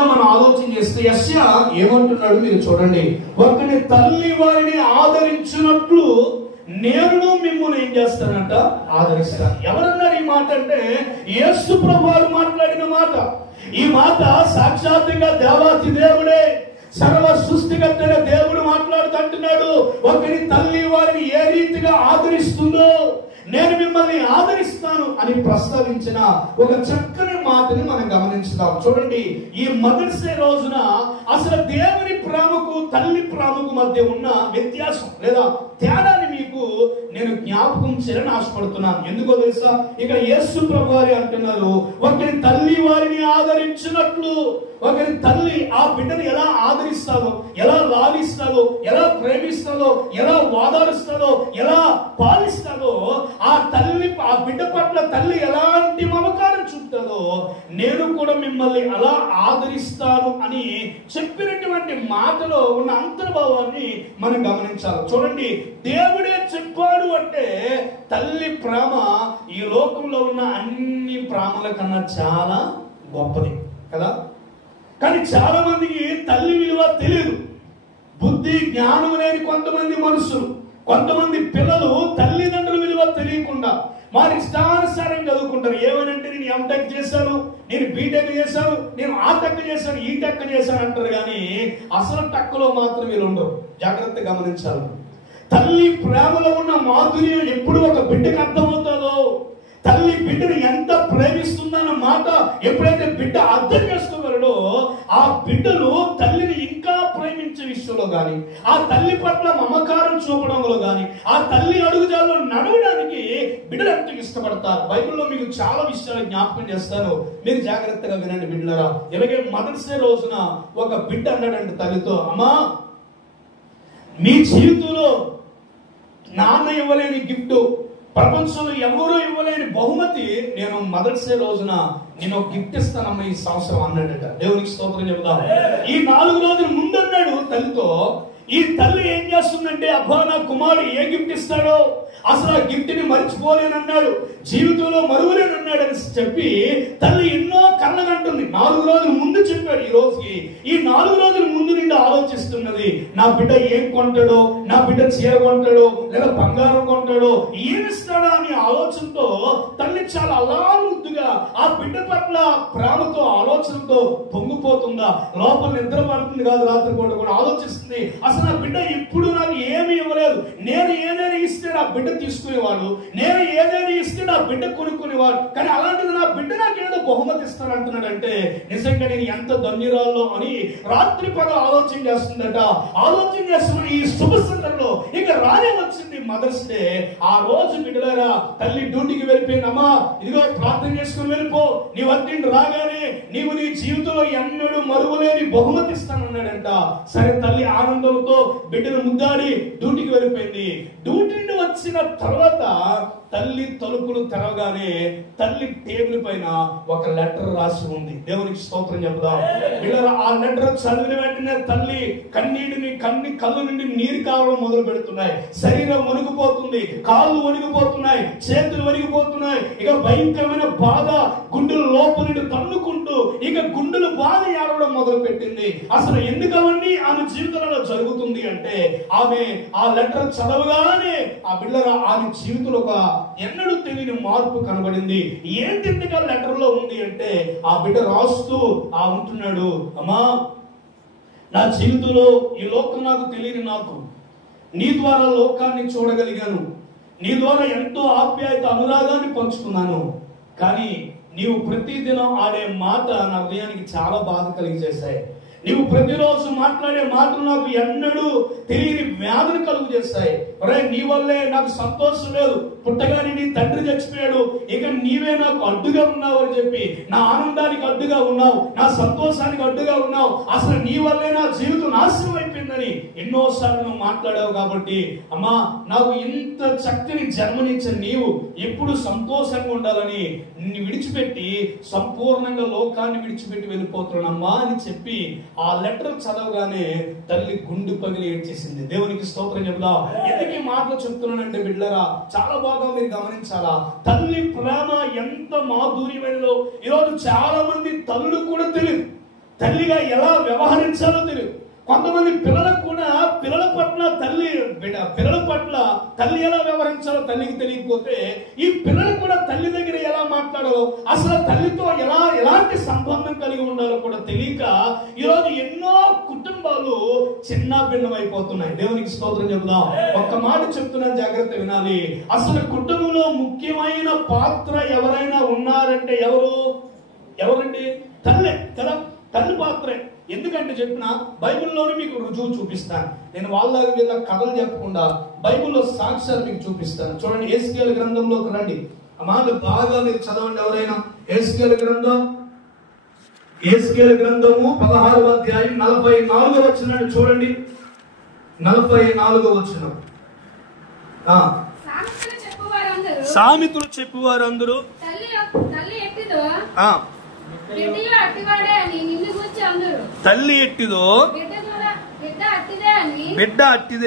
మనం ఆలోచన చేస్తే యెషయా ఏమంటున్నాడు మీరు చూడండి. ఒకని తల్లి వారిని ఆదరించినట్లు నేను మిమ్మల్ని ఏం చేస్తానంట, ఆదరిస్తాను. ఎవరన్నారు ఈ మాట అంటే యేసు ప్రభువు మాట్లాడిన మాట. ఈ మాట సాక్షాత్తుగా దేవాతి దేవుడే, సర్వ సృష్టికర్తైన దేవుడు మాట్లాడుతుంటున్నాడు. ఒకరి తల్లి వారిని ఏ రీతిగా ఆదరిస్తుందో నేను మిమ్మల్ని ఆదరిస్తాను అని ప్రస్తావించిన ఒక చక్కని మాటని మనం గమనించుదాం. చూడండి, ఈ మదర్స్ డే రోజున అసలు దేవుని ప్రేమకు తల్లి ప్రేమకు మధ్య ఉన్న వ్యత్యాసం లేదా తేడాని మీకు నేను జ్ఞాపకం చేయాలని ఆశపడుతున్నాను. ఎందుకో తెలుసా, ఇక్కడ యేసు ప్రభు వారు అంటున్నారు, ఒకరి తల్లి వారిని ఆదరించినట్లు. ఒకరి తల్లి ఆ బిడ్డను ఎలా ఆదరిస్తాదో, ఎలా లాలిస్తాదో, ఎలా ప్రేమిస్తాదో, ఎలా వాదారుస్తాదో, ఎలా పాలిస్తాదో, ఆ తల్లి ఆ బిడ్డ పట్ల తల్లి ఎలాంటి మమకారం చూపుతాదో నేను కూడా మిమ్మల్ని అలా ఆదరిస్తాను అని చెప్పినటువంటి మాటలో ఉన్న అంతర్భావాన్ని మనం గమనించాలి. చూడండి, దేవుడే చెప్పాడు అంటే తల్లి ప్రేమ ఈ లోకంలో ఉన్న అన్ని ప్రేమల కన్నా చాలా గొప్పది కదా. కానీ చాలా మందికి తల్లి విలువ తెలియదు. బుద్ధి జ్ఞానం లేని కొంతమంది మనుషులు, కొంతమంది పిల్లలు తల్లిదండ్రుల విలువ తెలియకుండా వారి ఇష్టానుసారం చదువుకుంటారు. ఏమనంటే నేను ఎంటెక్ చేశాను, నేను బీటెక్ చేశాను, నేను ఆ టెక్ చేశాను, ఈ టెక్ చేశాను అంటారు. కానీ అసలు టక్కులో మాత్రం వీళ్ళు ఉండరు. జాగ్రత్తగా గమనించాలి. తల్లి ప్రేమలో ఉన్న మాధుర్యం ఎప్పుడు ఒక బిడ్డకు అర్థమవుతుందో, తల్లి బిడ్డను ఎంత ప్రేమిస్తుందన్న మాట ఎప్పుడైతే బిడ్డ అర్థం చేసుకోగలడో ఆ బిడ్డలు తల్లిని ఇంకా ప్రేమించే విషయంలో గాని, ఆ తల్లి పట్ల మమకారం చూపడంలో గాని, ఆ తల్లి అడుగుజాల్లో నడవడానికి బిడ్డలు ఎంతో ఇష్టపడతారు. బైబిల్లో మీకు చాలా విషయాలు జ్ఞాపకం చేస్తాను, మీరు జాగ్రత్తగా వినండి బిడ్డలారా. ఇలాగే మదర్స్ డే రోజున ఒక బిడ్డ అన్నాడంటే తల్లితో, అమ్మా మీ జీవితంలో నాన్న ఇవ్వలేని గిఫ్ట్, ప్రపంచంలో ఎవరూ ఇవ్వలేని బహుమతి నేను మదర్స్ డే రోజున నేను గిఫ్ట్ ఇస్తానమ్మా ఈ సంవత్సరం అన్నాడట. దేవునికి స్తోత్రం చెబుదాం. ఈ 4 రోజుల ముందు అన్నాడు తల్లితో. ఈ తల్లి ఏం చేస్తుందంటే, అబ్బా నా కుమారుడు ఏ గిఫ్ట్ ఇస్తాడో, అసలు ఆ గిఫ్ట్ ని మర్చిపోలేనన్నాడు, జీవితంలో మరువలేనన్నాడు అని చెప్పి తల్లి ఎన్నో కళ్ళగంటుంది. 4 రోజుల ముందు చెప్పాడు. ఈ రోజుకి ఈ 4 రోజుల ముందు నుండి ఆలోచిస్తున్నది, నా బిడ్డ ఏం కొంటాడో, నా బిడ్డ చీర కొంటాడో లేదా బంగారం కొంటాడో, ఏమిస్తాడా అని ఆలోచనతో తల్లి చాలా అల్లారుద్దుగా ఆ బిడ్డ పట్ల ప్రేమతో ఆలోచనతో పొంగిపోతుందా, లోపల నిద్ర పడుతుంది కాదు, రాత్రి కూడా ఆలోచిస్తుంది. అసలు నా బిడ్డ ఇప్పుడు నాకు ఏమి ఇవ్వలేదు, నేను ఏదైనా ఇస్తే నా బిడ్డ తీసుకునేవాడు, నేను ఏదైనా ఇస్తే నా బిడ్డ కొనుక్కునేవాడు, కానీ అలాంటిది నా బిడ్డ నాకు ఏదో బహుమతి ఇస్తానంటున్నాడంటే నిజంగా నేను ఎంత ధన్యురాలో అని రాత్రి పగలు ఆలోచన చేస్తుందట. ఆలోచన చేస్తున్న ఈ శుభ సందర్భంలో ఇక రానే వచ్చింది మదర్స్ డే. ఆ రోజు బిడ్డలారా తల్లి డ్యూటీకి వెళ్ళిపోయింది. అమ్మా ఇదిగో ప్రార్థన చేసుకుని వెళ్ళిపో, నీ వద్ద రాగానే నీవు నీ జీవితంలో ఎన్నడూ మరువలేని బహుమతి ఇస్తానన్నాడంట. సరే తల్లి ఆనందంతో బిడ్డను ముద్దాడి డ్యూటీకి వెళ్ళిపోయింది. డ్యూటీ వచ్చిన తర్వాత తల్లి తలుపులు తెరవగానే తల్లి టేబుల్ పైన ఒక లెటర్ రాసి ఉంది. దేవునికి స్తోత్రం చెబుదాం. ఇలా ఆ లెటర్ చదివిన వెంటనే తల్లి కళ్ళు నుండి నీరు కావడం మొదలు పెడుతున్నాయి, శరీరం వణిగిపోతుంది, కాళ్ళు వణిగిపోతున్నాయి, చేతులు వణిగిపోతున్నాయి. ఇక భయంకరమైన బాధ గుండెల లోపల నుండి తన్నుకుంటూ ఇక గుండెలు బాధ ఏడవడం మొదలు పెట్టింది. అసలు ఎందుకు అవన్నీ ఆమె జీవితంలో జరుగుతుంది అంటే, ఆమె ఆ లెటర్ చదవగానే ఆ బిడ్డల ఆమె జీవితంలో ఒక ఎన్నడూ తెలియని మార్పు కనబడింది. ఏంటి లెటర్ లో ఉంది అంటే, ఆ బిడ్డ రాస్తూ ఉంటున్నాడు, అమ్మా నా జీవితంలో ఈ లోకం నాకు తెలియని నాకు నీ ద్వారా లోకాన్ని చూడగలిగాను, నీ ద్వారా ఎంతో ఆప్యాయత అనురాగాన్ని పంచుకున్నాను, కానీ నీవు ప్రతిదినం ఆడే మాట నా హృదయానికి చాలా బాధ కలిగజేశాయి. నీవు ప్రతిరోజు మాట్లాడే మాటలు నాకు ఎన్నడూ తెలియని వ్యాధిని కలుగు చేస్తాయి. నీ వల్లే నాకు సంతోషం లేదు, పుట్టగానే నీ తండ్రి చచ్చిపోయాడు, ఇక నీవే నాకు అడ్డుగా ఉన్నావు అని చెప్పి నా ఆనందానికి అడ్డుగా ఉన్నావు, నా సంతోషానికి అడ్డుగా ఉన్నావు, అసలు నీ వల్లే నా జీవితం నాశనం అయిపోయిందని ఎన్నోసార్లు నువ్వు మాట్లాడావు. కాబట్టి అమ్మా నాకు ఇంత చక్కని జన్మనిచ్చిన నీవు ఎప్పుడు సంతోషంగా ఉండాలని నిన్ను విడిచిపెట్టి సంపూర్ణంగా లోకాన్ని విడిచిపెట్టి వెళ్ళిపోతున్నానమ్మా అని చెప్పి ఆ లెటర్ చదవగానే తల్లి గుండె పగిలి ఏడ్చేసింది. దేవునికి స్తోత్రం చెబుదాం. ఎందుకు ఈ మాటలు చెప్తున్నానంటే బిడ్డలారా, చాలా బాగా మీరు గమనించాలా, తల్లి ప్రేమ ఎంత మాధుర్యమైనదో ఈరోజు చాలా మంది తల్లులు కూడా తెలియదు. తల్లిగా ఎలా వ్యవహరించాలో తెలియదు. కొంతమంది పిల్లలకు కూడా పిల్లల పట్ల తల్లి ఎలా వ్యవహరించాలో తల్లికి తెలియకపోతే ఈ పిల్లలకు కూడా తల్లి దగ్గర ఎలా మాట్లాడాలో, అసలు తల్లితో ఎలాంటి సంబంధం కలిగి ఉండాలో కూడా తెలియక ఈరోజు ఎన్నో కుటుంబాలు చిన్న భిన్నమైపోతున్నాయి. దేవునికి స్తోత్రం చెబుదాం. ఒక్క మాట చెప్తున్నాను, జాగ్రత్త వినాలి. అసలు కుటుంబంలో ముఖ్యమైన పాత్ర ఎవరైనా ఉన్నారంటే ఎవరండి? తల్లే కదా. తల్లి పాత్రే. ఎందుకంటే చెప్పిన బైబిల్లోనే మీకు రుజువు చూపిస్తాను. నేను వీళ్ళ కథలు చెప్పకుండా బైబిల్లో సాక్ష్యాలు మీకు చూపిస్తాను. చూడండి, యెహెజ్కేలు గ్రంథంలోకి రండి. ఆ మాట బాగా మీరు చదవండి ఎవరైనా. యెహెజ్కేలు గ్రంథము 16వ అధ్యాయం 44వ వచనాన్ని చూడండి. 44వ వచనం. సామెతలు చెప్పువారు అందరూ తల్లి ఎట్టిదో బిడ్డ అట్టిదే